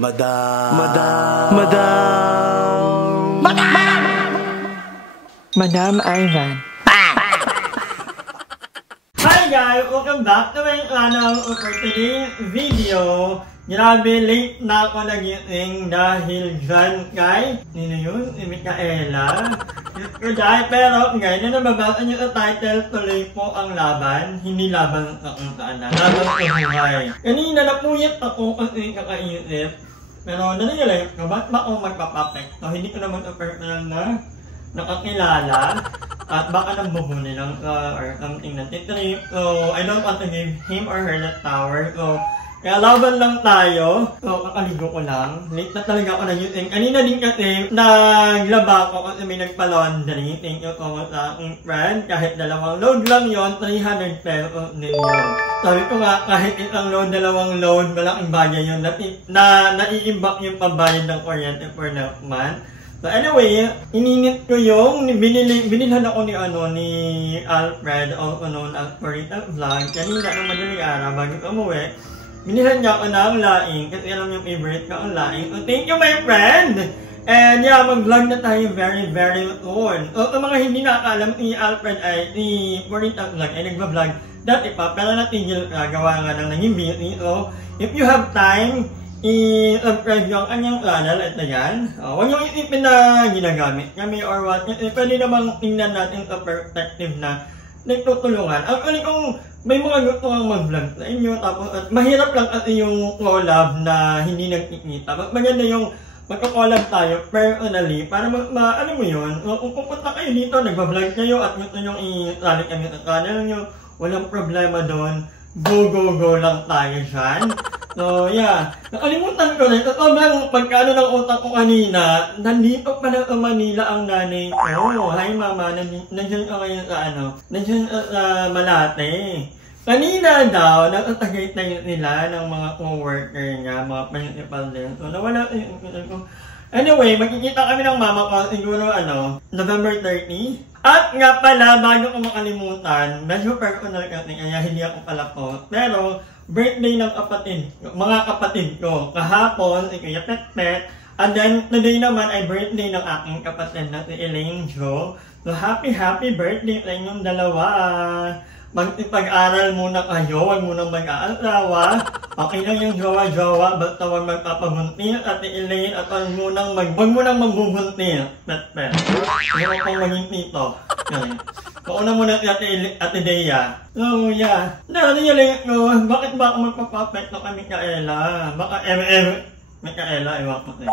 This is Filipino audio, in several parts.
Madam. Madam Ivan. Hi guys! Welcome back to my channel. For today's video, grabe late na ako nagising dahil dyan kay yun? Si Micaela. Pero guys, na nababasa nyo sa title, tuloy po ang laban. Hindi laban sa kung saan na. Laban sa buhay. Kanina napuyat ako kasi kakaisip. Pero nanayalayot ko, ba't ba ako magpapapek? So hindi ko naman sa personal na nakakilala. At baka nang bubuli lang or something na titrip. So I don't want to give him or her that power. So kaya laban lang tayo. So kakaligo ko lang. Late na talaga ako nag-using. Kanina din kasi naglaba ko kasi may nagpa-laundry. Thank you so much sa aking friend. Kahit dalawang load lang yon, 300 pesos din yun. Sabi ko nga, kahit isang load, dalawang load, malaking bagay yun. Naiimbak yung pambayad ng kuryente for the month. So anyway, ininit ko yung binilhan ako ni Alfred, also known as Corita Vlog. Kanina ng madaling araw bago ko umuwi. Binilhan niya ako ng laing kasi alam yung favorite ko ang laing. So thank you my friend! And yeah, mag-vlog na tayo very soon. So sa mga hindi nakakalam, si Alfred ay si Corita Vlog ay nagba-vlog dati pa, pero natigil gawa nga ng naging busy. So if you have time, i-subscribe yung kanyang channel at yan. Huwag nyo isipin na ginagamit kami or what. Pwede namang tingnan natin sa perspective na nagtutulungan. Actually kung may mga gusto kang mag-vlog sa inyo, tapos at mahirap lang kasi yung collab na hindi nagkikita. Mas maganda yung magka-collab tayo personally para ano mo yun. Kung pupunta kayo dito, nagba-vlog kayo at gusto nyo i-sali kami sa channel nyo, walang problema doon. Go lang tayo dyan. So yeah, nakalimutan ko rin. Sobrang pagkaano ng utak ko kanina, nandito pa na sa Manila ang nanay ko. Hi mama, nandiyan ka ngayon sa nandiyan sa Malate. Kanina daw, nakatagay-tayo nila ng mga co-worker niya, mga principal din. So nawala ko. Anyway, magkikita kami ng mama ko siguro November 30. At nga pala, bago ko makalimutan, medyo personal kasi kaya hindi ako pala po. Pero, birthday ng mga kapatid ko. Kahapon, si Kuya Petpet. And then, today naman ay birthday ng aking kapatid na si Elaine Jo. So, happy birthday sa inyong dalawa. Mag-ipag-aral muna kayo, huwag munang mag-aasawa. Okay lang yung jowa-jowa, basta huwag magpapabuntis at Elaine at huwag munang magbubuntis. Petpet. Huwag akong maging tito. Pauna muna si Ate Dea. So yeah. Nariyaling ko, bakit ba ako magpapapekto kay Micaela? Baka Micaela, iwan ko sa'yo.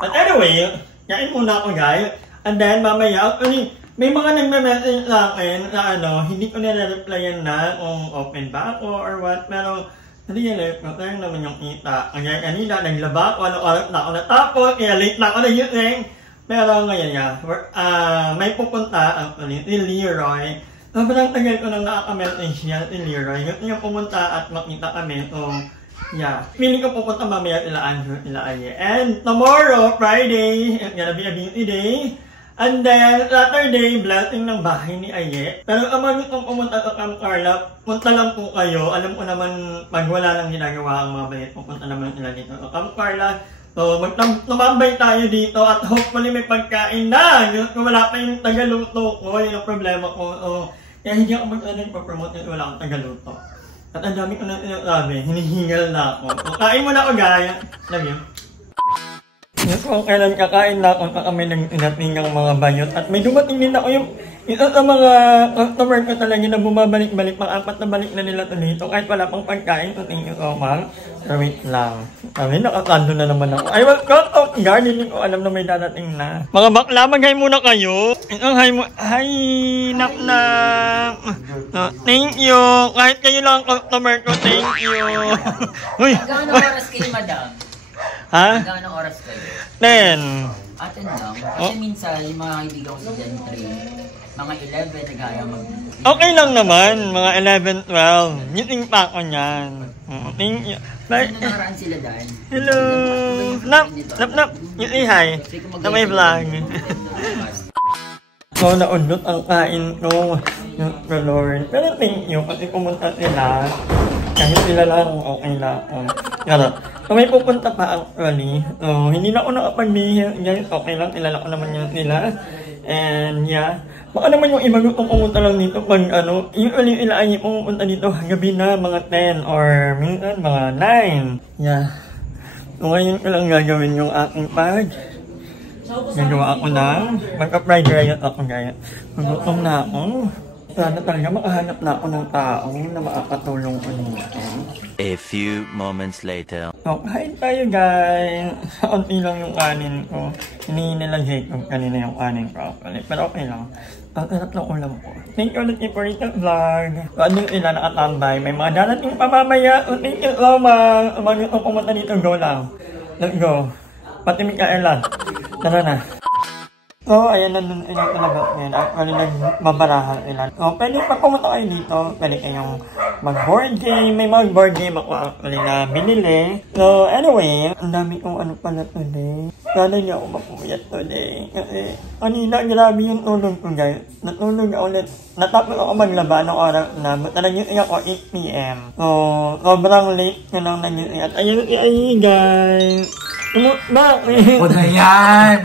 But anyway, kain muna ako guys. And then mamaya, may mga nagme-message sa akin na hindi ko nire-replyan na kung open ba ako or what. Pero nariyaling ko, tayo naman yung kita. Kaya kanina naglaba ako, oras na ako natapos, kaya late na ako na-using. Pero ngayon may pupunta actually, si Leroy. Sobrang tagal ko nang nakaka-message niya, si Leroy. Gusto niya pumunta at makita kami. So, yeah. Feeling ko pupunta mamaya sila Andrew, sila Aye. And tomorrow, Friday, it's gonna be a busy day. And then, Saturday, blessing ng bahay ni Aye. Pero kung gusto pumunta sa Camp Carla, punta lang po kayo. Alam ko naman, pag wala lang ginagawa ang mga bayit, pupunta naman sila dito sa Camp Carla. So, tumambay tayo dito at hopefully may pagkain na. Kung wala pa yung tagaluto ko, yun ang problema ko. So, kaya hindi ako mag-promote kasi wala akong tagaluto. At ang dami ko na sinasabi, hinihingal na ako. So, kain muna ako guys. Love you. Kung kailan kakain na ako kami ng inatingang mga bayot. At may dumating din ako yung isa sa mga customer ko talaga na bumabalik-balik. Pang-apat na balik na nila dito kahit wala pang pagkain. So thank you so much. So wait lang. Sabi, nakakando na naman ako. I was caught off guard. Hindi ko alam na may darating na. Mga bakla, mag-hi muna kayo. Hi, nap-nap. Thank you. Kahit kayo lang ang customer ko, thank you. Gano'ng oras kayo, madam? Ha? Gano'ng oras kayo? 10. Atin lang. Kasi minsan, yung mga kaibigan ko sa Gen 3, mga 11 nag-aya Okay lang naman, mga 11, 12. Ngiting pa ako niyan. Thank you. Bye. Nakaraan sila dahil. Hello! Nap! Ngiti hi. Sa may vlog. So, naundot ang kain ko. Yung Lord. Pero thank you kasi pumunta sila. Kahit sila lang, okay na ako. May pupunta pa actually. Hindi na ako nakapag-bihir. Guys, okay lang. Kilala ko naman yun nila. And yeah. Baka naman yung iba gustong pumunta lang dito pag usually ilaay pumunta dito gabi na mga 10 or minsan mga 9. Yeah. So ngayon ko lang gagawin yung aking pag. Gagawa ako ng magka-fried rice ako guys. Magutom na ako. Sana talaga makahanap na ako ng tao na makakatulong ko nito. A few moments later. So, kain tayo guys. Kaunti lang yung kanin ko. Hinihin nila Jacob kanina yung kanin ko. Pero okay lang. Ang sarap ng ulam ko. Thank you ulit for the vlog. Ano yung ilan nakatambay. May mga darating pa mamaya. Thank you so much. Umagin ko pumunta dito. Go lang. Let's go. Pati Mikaela. Tara na. So, ayan na dun ilang talaga ngayon. Actually, nagbabarahan ilan. So, pwede pag pumunta kayo dito, pwede kayong mag-board game. May mag-board game ako actually na binili. So, anyway, ang dami kong ano pala today. Sana hindi ako mapuyat today. Kasi, kanina, grabe yung tulog ko guys. Natulog ako ulit. Natapos ako maglaba ng oras na. But nag-iing ako 8 p.m. So, sobrang late ko lang nag-iing. At ayun guys. Bakit? Alam ko na yan!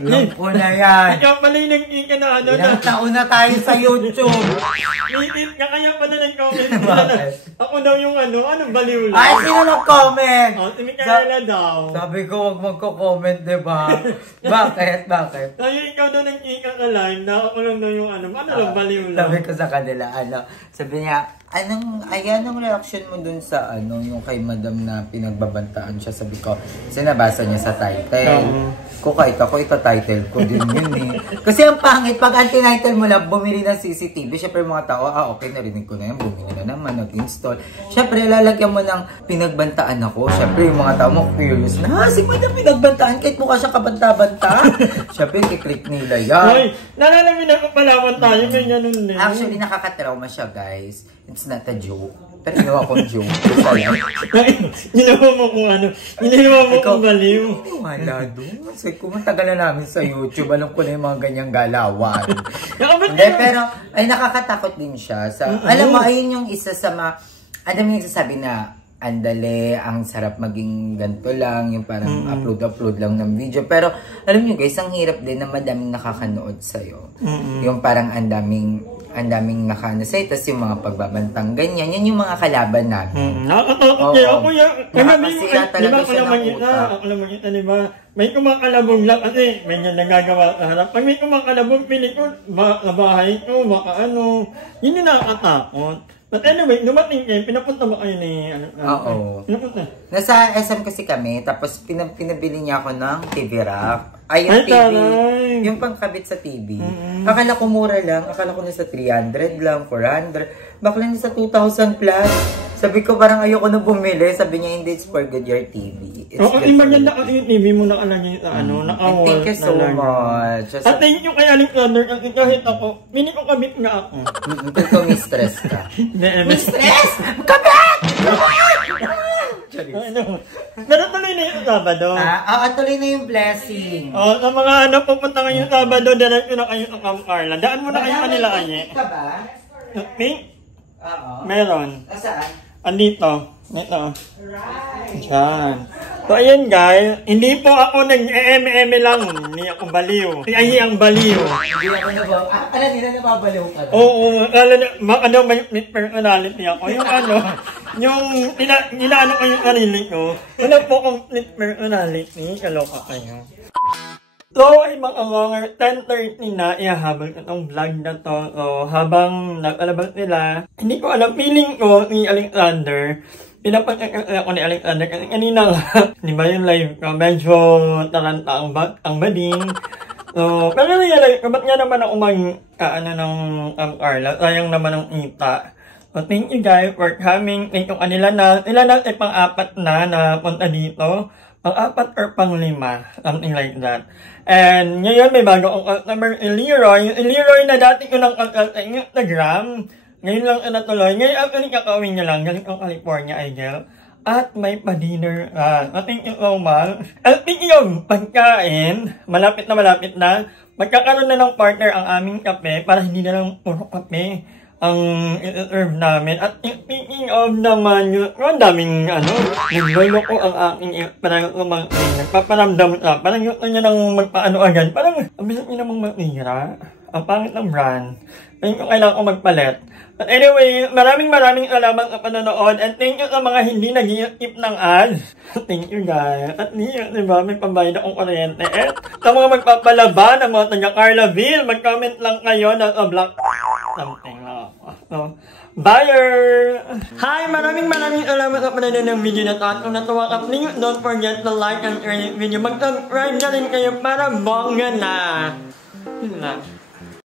Alam ko na yan! Kaya pala yung nag-ika na ano Ilang taon na tayo sa YouTube! Itin ka kaya pala nag-comment na ako daw yung anong baliw lang. Ay, sino nag-comment? Si Mikaela daw. Sabi ko huwag magko-comment, diba? Bakit? Bakit? Kaya ikaw daw nag-ika ka live na ako lang daw yung ano lang baliw lang. Sabi ko sa kanila, sabi niya, anong reaction mo dun sa yung kay madam na pinagbabantaan siya? Sabi ko, sinabasa niya sa title. Kung kahit ako, ita-title ko din yun eh. Kasi ang pangit, pag anti-title mo lang, bumili ng CCTV, syempre mga tao, okay, narinig ko na yan, bumili na naman, nag-install. Syempre, lalagyan mo ng pinagbantaan ako. Syempre, yung mga tao mo curious na, si madam pinagbantaan, kahit mukha siya kabanta-banta. Syempre, kiklik nila yan. Hoy, nalalamin ako palawan tayo, may ganun din. Actually, nakakatrauma siya, guys. It's not a joke. Pero ginawa kong joke. Ginawa mo kung ginawa mo kung baliw. Wala doon. Kasi kung matagal na namin sa YouTube, alam ko na yung mga ganyang galawan. Hindi, pero ay nakakatakot din siya. Alam mo, ayun yung isa sa ano yung nagsasabi na, andale, ang sarap maging ganito lang, yung parang upload lang ng video. Pero, alam nyo guys, ang hirap din na madaming nakakanood sa'yo. Yung parang andaming nakano sa'yo, tas yung mga pagbabantang ganyan, yan yung mga kalaban namin. Nakakatakot niya ako yan. Nakakasira talaga siya ng utak. Ako naman yun, diba? May kumakalabog lang kasi may nga nagagawa sa harap. Pag may kumakalabog, piling ko, bahay ko, baka yun yung nakakatakot. But anyway, dumating kayo, pinapunta ba kayo ni Oo. Pinapunta? Nasa SM kasi kami, tapos pinabili niya ako ng TV rack. Ay, yung TV. Taray. Yung pangkabit sa TV. Akala ko mura lang. Akala ko nasa 300 lang, 400. Bakla nasa 2,000 plus. Sabi ko parang ayoko na bumili. Sabi niya, hindi, it's for good your TV. Oo, maganda kasi yung TV mo nakalagay sa naka-wall. Thank you so much. At thank you kay Alexander kasi kahit ako, mini ko kabit nga ako. Kung mistress ka. Mistress! Kabit! Pero tuloy na yung Sabado. Tuloy na yung blessing. Sa mga pupunta ngayong Sabado, diretso na kayo sa Camp Carla. Daan mo na kayo kanila kanya. Ka ba? Pink? Oo. Meron. Nasaan? Andito. Ito. Diyan. So, ayan guys. Hindi po ako nag-eme lang. Hindi ako baliw. Ay, ang baliw. Hindi ako alam nila nababaliw ka. Oo. May personality ako. Yung yung inaano ko yung sarili ko. Wala po akong personality. Kaloka kayo. So, ay mga 10:30 na, ihahabol ko itong vlog na to. So, habang nag-alabas nila, hindi ko alam, feeling ko ni Alexander, pinapagkakasaya ko ni Alexander kasi kanina di ba yung live ko, medyo taranta ang bading. So, pero realize ko, ba't nga naman ako ng Carla? Sayang naman ang ita. So, thank you guys for coming. Thank you kanila na ay pang-apat na punta dito. Pang-apat or pang-5, something like that. And ngayon may bago akong customer, Leroy. Leroy na dati ko ng sa Instagram. Ngayon lang natuloy. Ngayon actually kakawin niya lang. Galing ang California, Igel. At may pa-dinner. Thank you so much. At yung pagkain, malapit na. Magkakaroon na ng partner ang aming kape para hindi na lang puro kape. ang i-serve namin. At speaking of naman yun, ang daming naglolo ko ang aking parang nagpaparamdam na. Parang yun niya nang magpaano agad. Parang, ang bilis niya namang matira. Ang pangit ng brand. Ayun yung kailangan ko magpalit. But anyway, maraming salamat sa panonood. And thank you sa mga hindi nag-i-skip ng ads. Thank you guys. At niyo, diba, may pambayad akong kuryente. At sa mga magpapalaba ng mga taga Carlaville, mag-comment lang kayo na block something. So, buyer! Hi! Maraming salamat sa panonood ng video na to. At kung natuwa ka, please don't forget to like and share this video. Mag-subscribe na rin kayo para bongga na. Yun lang.